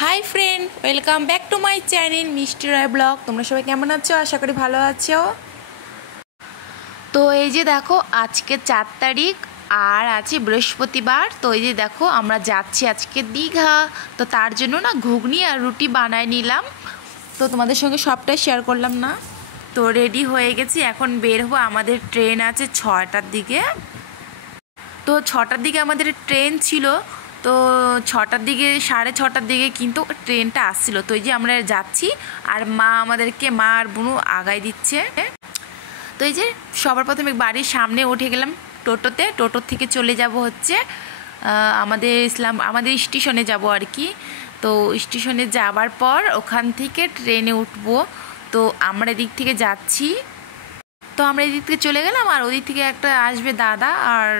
High friend welcome back to my channel Mishti Roy blog. तुम्हारा सबाई केमन आछो? आशा करी भालो आछो। तो এই যে দেখো আজকে 4 তারিখ আর আছে বৃহস্পতিবার। তো এই যে দেখো আমরা যাচ্ছি আজকে দীঘা। তো তার জন্য না ঘুগনি আর রুটি বানায় নিলাম। তো তোমাদের সঙ্গে সবটাই শেয়ার করলাম না। তো রেডি হয়ে গেছি, এখন বের হবো। আমাদের ট্রেন আছে 6টার দিকে। তো 6টার দিকে আমাদের ট্রেন ছিল। তো 6টার দিকে 6:30টার দিকে কিন্তু ট্রেনটা আসছিল। তো এই যে আমরা যাচ্ছি আর মা আমাদেরকে, মা আর বুনু আগায় দিচ্ছে। তো এই যে সবার প্রথমে বাড়ির সামনে উঠে গেলাম টোটোতে। টোটোর থেকে চলে যাব হচ্ছে আমাদের স্টেশনে যাব আর কি। তো স্টেশনে যাবার পর ওখান থেকে ট্রেনে উঠবো। তো আমরা এদিক থেকে যাচ্ছি। তো আমরা এদিক থেকে চলে গেলাম আর ওদিক থেকে একটা আসবে দাদা। আর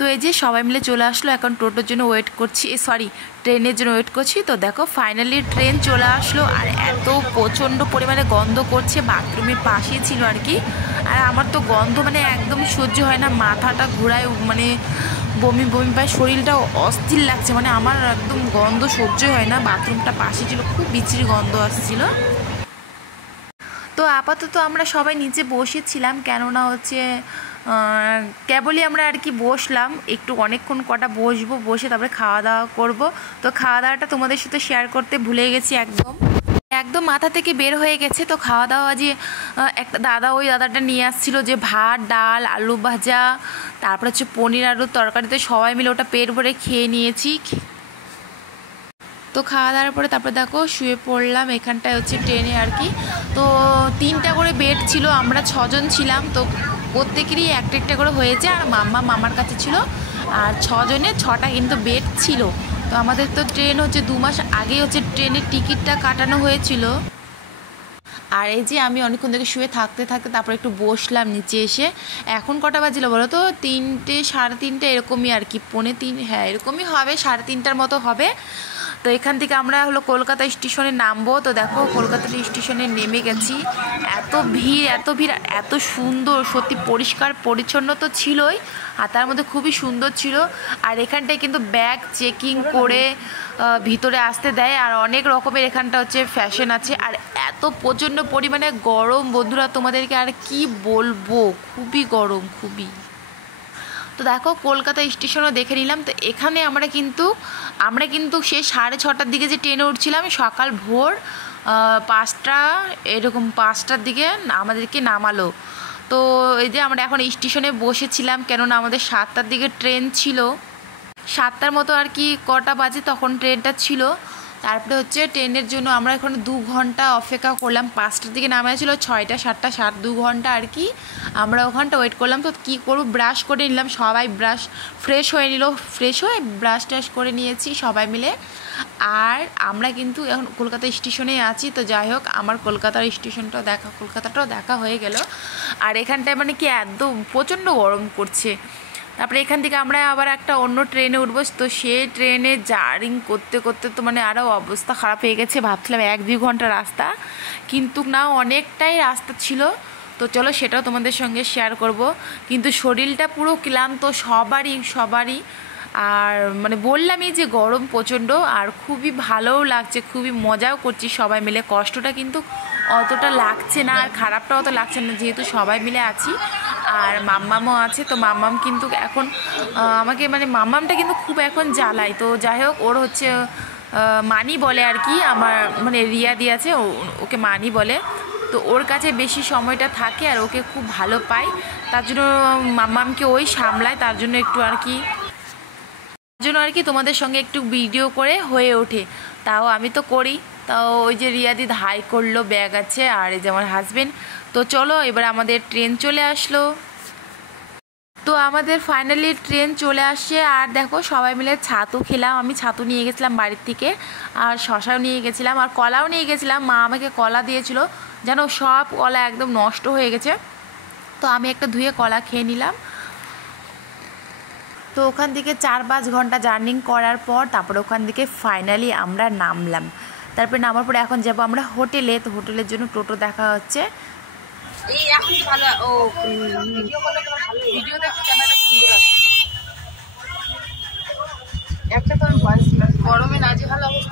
তো এই যে সবাই মিলে চলে আসলো। এখন টোটোর জন্য ওয়েট করছি, ট্রেনের জন্য ওয়েট করছি। তো দেখো ফাইনালি ট্রেন চলে আসলো। আর এত প্রচণ্ড পরিমাণে গন্ধ করছে, বাথরুমের পাশেই ছিল আর কি। আর আমার তো গন্ধ মানে একদম সহ্য হয় না, মাথাটা ঘোরায়, মানে বমি বমি পায়, শরীরটাও অস্থির লাগছে। মানে আমার একদম গন্ধ সহ্য হয় না। বাথরুমটা পাশে ছিল, খুব বিশ্রী গন্ধ আসছিল। তো আপাতত আমরা সবাই নিচে বসেছিলাম, কেননা হচ্ছে কেবলই আমরা আর কি বসলাম একটু, অনেকক্ষণ কটা বসবো, বসে তারপরে খাওয়া দাওয়া করব। তো খাওয়া দাওয়াটা তোমাদের সাথে শেয়ার করতে ভুলে গেছি, একদম মাথা থেকে বের হয়ে গেছে। তো খাওয়া দাওয়া যে একটা দাদা, ওই দাদাটা নিয়ে আসছিলো যে ভাত, ডাল, আলু ভাজা, তারপরে হচ্ছে পনির আলুর তরকারিতে সবাই মিলে ওটা পেট ভরে খেয়ে নিয়েছি। তো খাওয়া দাওয়ার পরে তারপরে দেখো শুয়ে পড়লাম এখানটায় হচ্ছে ট্রেনে আর কি। তো 3টা করে বেড ছিল, আমরা 6জন ছিলাম। তো প্রত্যেকেরই একটা একটা করে হয়েছে। আর মামার কাছে ছিল। আর 6জনের 6টা কিন্তু বেড ছিল। তো আমাদের তো ট্রেন হচ্ছে 2 মাস আগেই হচ্ছে ট্রেনের টিকিটটা কাটানো হয়েছিল। আর এই যে আমি অনেকক্ষণ থেকে শুয়ে থাকতে তারপরে একটু বসলাম নিচে এসে। এখন কটা বাজছিল বলো তো? 3টে, 3:30 এরকমই আর কি, 2:45, হ্যাঁ এরকমই হবে, 3:30টার মতো হবে। তো এখান থেকে আমরা হলো কলকাতা স্টেশনে নামবো। তো দেখো কলকাতা স্টেশনে নেমে গেছি। এত ভিড়, এত সুন্দর, সত্যি পরিষ্কার পরিচ্ছন্ন তো ছিলই, আর তার মধ্যে খুবই সুন্দর ছিল। আর এখানটায় কিন্তু ব্যাগ চেকিং করে ভিতরে আসতে দেয়। আর অনেক রকমের এখানটা হচ্ছে ফ্যাশন আছে। আর এত প্রচণ্ড পরিমাণে গরম বন্ধুরা, তোমাদেরকে আর কি বলবো, খুবই গরম, খুবই। তো দেখো কলকাতা স্টেশনও দেখে নিলাম। তো এখানে আমরা কিন্তু সে 6:30টার দিকে যে ট্রেনে উঠছিলাম, সকাল ভোর 5টা এরকম, 5টার দিকে আমাদেরকে নামালো। তো এই যে আমরা এখন স্টেশনে বসেছিলাম, কেননা আমাদের 7টার দিকে ট্রেন ছিল। 7টার মতো আর কি কটা বাজে তখন ট্রেনটা ছিল। তারপরে হচ্ছে ট্রেনের জন্য আমরা এখন 2 ঘন্টা অপেক্ষা করলাম। 5টার দিকে নামেছিল, 6টা, 7টা, 2 ঘন্টা আর কি আমরা ওখানটা ওয়েট করলাম। তো কী করবো, ব্রাশ করে নিলাম সবাই, ফ্রেশ হয়ে নিল, ফ্রেশ হয়ে ব্রাশ ট্রাশ করে নিয়েছি সবাই মিলে। আর আমরা কিন্তু এখন কলকাতা স্টেশনে আছি। তো যাই হোক, আমার কলকাতাটাও দেখা হয়ে গেল। আর এখানটায় মানে কি একদম প্রচণ্ড গরম করছে। তারপরে এখান থেকে আমরা আবার একটা অন্য ট্রেনে উঠবো। তো সেই ট্রেনে জার্নি করতে করতে তো মানে আরও অবস্থা খারাপ হয়ে গেছে। ভাবছিলাম 1-2 ঘন্টা রাস্তা, কিন্তু না, অনেকটাই রাস্তা ছিল। তো চলো সেটাও তোমাদের সঙ্গে শেয়ার করব। কিন্তু শরীরটা পুরো ক্লান্ত সবারই। আর মানে বললামই যে গরম প্রচণ্ড, আর খুবই ভালোও লাগছে, খুবই মজাও করছি সবাই মিলে। কষ্টটা কিন্তু অতটা লাগছে না, আর খারাপটাও অত লাগছে না, যেহেতু সবাই মিলে আছি। আর মাম্মামও আছে। তো মাম্মাম কিন্তু এখন আমাকে, মানে মাম্মামটা কিন্তু খুব এখন জ্বালায়। তো যাই হোক, ওর হচ্ছে মানি বলে আর কি, আমার মানে রিয়াদি আছে, ওকে মানি বলে। তো ওর কাছে বেশি সময়টা থাকে আর ওকে খুব ভালো পায়, তার জন্য মাম্মামকে ওই সামলায়। তার জন্য আর কি তোমাদের সঙ্গে একটু ভিডিও করে হয়ে ওঠে। তাও আমি তো করি। তাও ওই যে রিয়াদি হাই করলো, ব্যাগ আছে, আর এই যে আমার হাজবেন্ড। তো চলো এবার আমাদের ট্রেন চলে আসলো। তো আমাদের ফাইনালি ট্রেন চলে আসছে। আর দেখো সবাই মিলে ছাতু খেলাম। আমি ছাতু নিয়ে গেছিলাম বাড়ির থেকে, আর শশাও নিয়ে গেছিলাম, আর কলাও নিয়ে গেছিলাম। মা আমাকে কলা দিয়েছিল, যেন সব কলা একদম নষ্ট হয়ে গেছে। তো আমি একটা ধুয়ে কলা খেয়ে নিলাম। তো ওখান থেকে 4-5 ঘন্টা জার্নি করার পর তারপরে ওখান থেকে ফাইনালি আমরা নামলাম। তারপরে নামার পরে এখন যাব আমরা হোটেলে। তো হোটেলের জন্য টোটো দেখা হচ্ছে। একটা তো আমি ভয়েস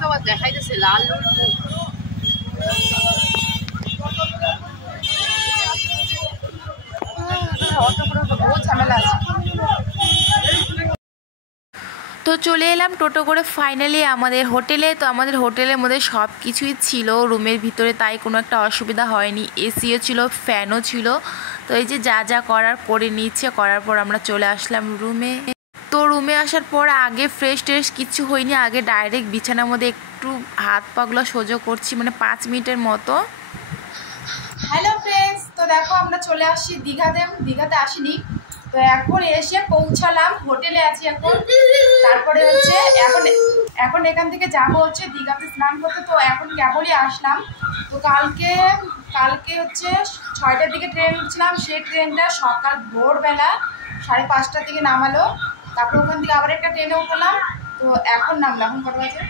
আবার দেখাইতেছে লাল ঝামেলা আছে। তো চলে এলাম টোটো করে ফাইনালি আমাদের হোটেলে। তো আমাদের হোটেলের মধ্যে সব কিছুই ছিল রুমের ভিতরে, তাই কোনো একটা অসুবিধা হয়নি। এসিও ছিল, ফ্যানও ছিল। তো এই যে যা যা করার করে নিচ্ছে, করার পর আমরা চলে আসলাম রুমে। তো রুমে আসার পর আগে ফ্রেশ ট্রেশ কিছু হয়নি, আগে ডাইরেক্ট বিছানার মধ্যে একটু হাত পাগুলো সোজা করছি, মানে 5 মিনিটের মতো। হ্যালো ফ্রেন্ডস, তো দেখো আমরা চলে আসছি দীঘাতে আসিনি। তো এখন এসে পৌঁছালাম, হোটেলে আছি এখন। তারপরে হচ্ছে এখন এখান থেকে যাবো হচ্ছে দীঘাতে স্নান করতে। তো এখন কেবলই আসলাম। তো কালকে হচ্ছে 6টার দিকে ট্রেন উঠছিলাম, সেই ট্রেনটা সকাল ভোরবেলা 5:30টার দিকে নামালো। তারপরে ওখান থেকে আবার একটা ট্রেনে উঠলাম। তো এখন নামলাম, এখন কটা বাজে?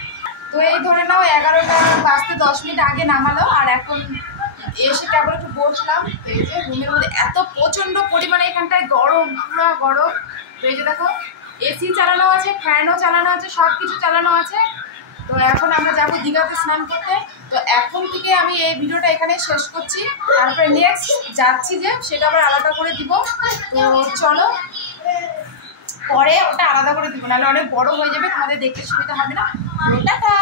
তো এই ধরে নাও 11টা বাজতে 10 মিনিট আগে নামালো। আর এখন এসে কেবল একটু বসলাম। এই যে রুমের মধ্যে এত প্রচণ্ড পরিমাণে এখানটায় গরম, পুরো গরম। তো এই যে দেখো এসি চালানো আছে, ফ্যানও চালানো আছে, সব কিছু চালানো আছে। তো এখন আমরা যাবো দীঘাতে স্নান করতে। তো এখন থেকে আমি এই ভিডিওটা এখানে শেষ করছি। তারপরে নেক্সট যাচ্ছি যে সেটা আবার আলাদা করে দিব। তো চলো, পরে ওটা আলাদা করে দিব, নাহলে অনেক বড় হয়ে যাবে, তোমাদের দেখতে সুবিধা হবে না। টাটা।